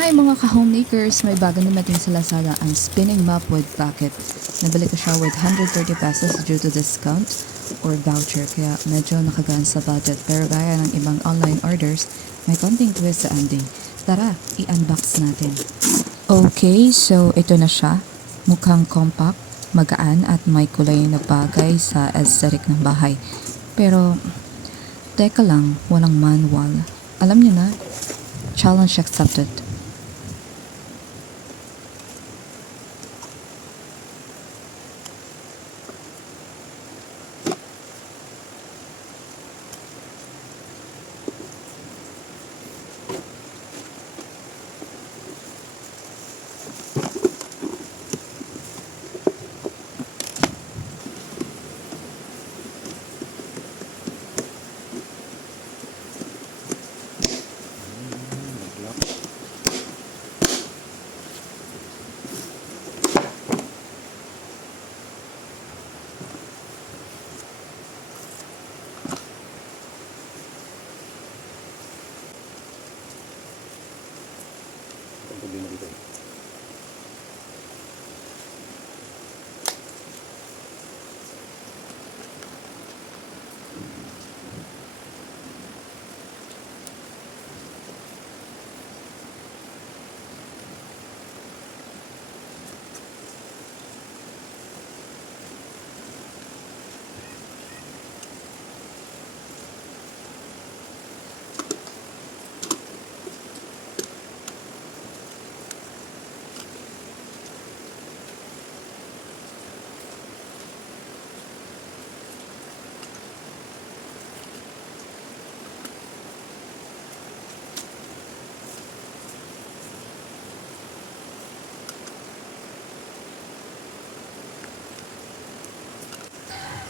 Hi mga ka-homemakers! May bago dumating sa Lazada ang spinning mop with bucket. Nabili ko siya with 130 pesos due to discount or voucher kaya medyo nakagaan sa budget. Pero gaya ng ibang online orders, may konting twist sa ending. Tara, i-unbox natin. Okay, so ito na siya. Mukhang compact, magaan at may kulay na bagay sa aesthetic ng bahay. Pero, teka lang, walang manual. Alam niyo na, challenge accepted. Problema dito.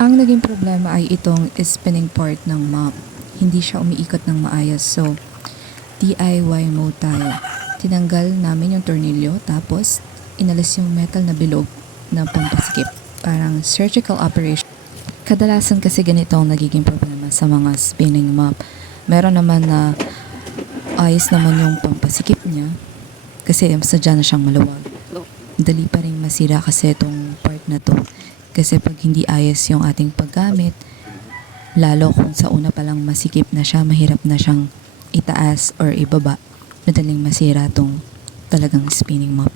Ang naging problema ay itong spinning part ng mop. Hindi siya umiikot ng maayos, so DIY mode tayo. Tinanggal namin yung tornilyo, tapos inalis yung metal na bilog na pampasikip. Parang surgical operation. Kadalasan kasi ganito ang nagiging problema sa mga spinning mop. Meron naman na ayos naman yung pampasikip niya kasi sadya na siyang maluwag. Dali pa rin masira kasi itong part na to. Kasi pag hindi ayos yung ating paggamit, lalo kung sa una palang masikip na siya, mahirap na siyang itaas or ibaba, madaling masira tong talagang spinning mop.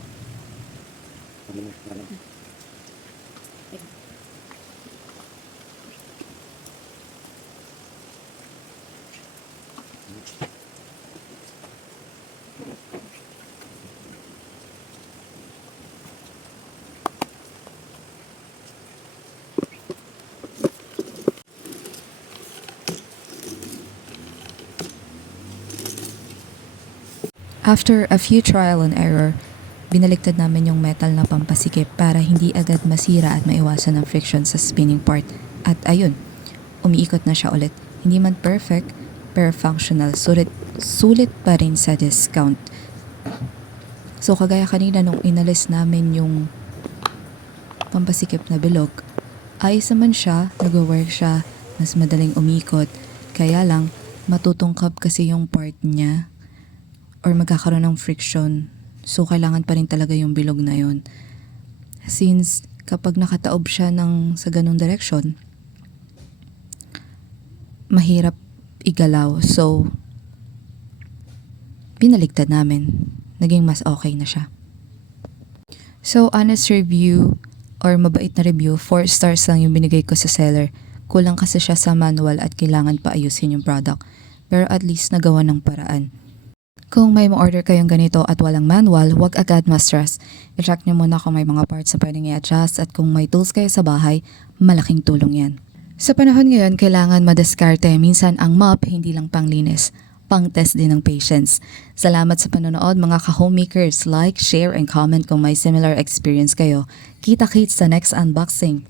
After a few trial and error, binaliktad namin yung metal na pampasikip para hindi agad masira at maiwasan ang friction sa spinning part. At ayun, umiikot na siya ulit. Hindi man perfect, pero functional. Sulit pa rin sa discount. So kagaya kanina nung inalis namin yung pampasikip na bilog, ayos naman siya, nag-work siya, mas madaling umikot. Kaya lang, matutungkap kasi yung part niya or magkakaroon ng friction. So, kailangan pa rin talaga yung bilog na yun. Since, kapag nakataob siya sa ganong direksyon, mahirap igalaw. So, pinaligtad namin. Naging mas okay na siya. So, honest review or mabait na review, 4 stars lang yung binigay ko sa seller. Kulang kasi siya sa manual at kailangan pa ayusin yung product. Pero at least nagawa ng paraan. Kung may ma-order kayong ganito at walang manual, huwag agad ma-stress. I-check nyo muna kung may mga parts na pwedeng i-adjust at kung may tools kayo sa bahay, malaking tulong yan. Sa panahon ngayon, kailangan madiskarte. Minsan ang mop, hindi lang panglinis, pang-test din ng patience. Salamat sa panonood mga ka-homemakers. Like, share, and comment kung may similar experience kayo. Kita-kits sa next unboxing.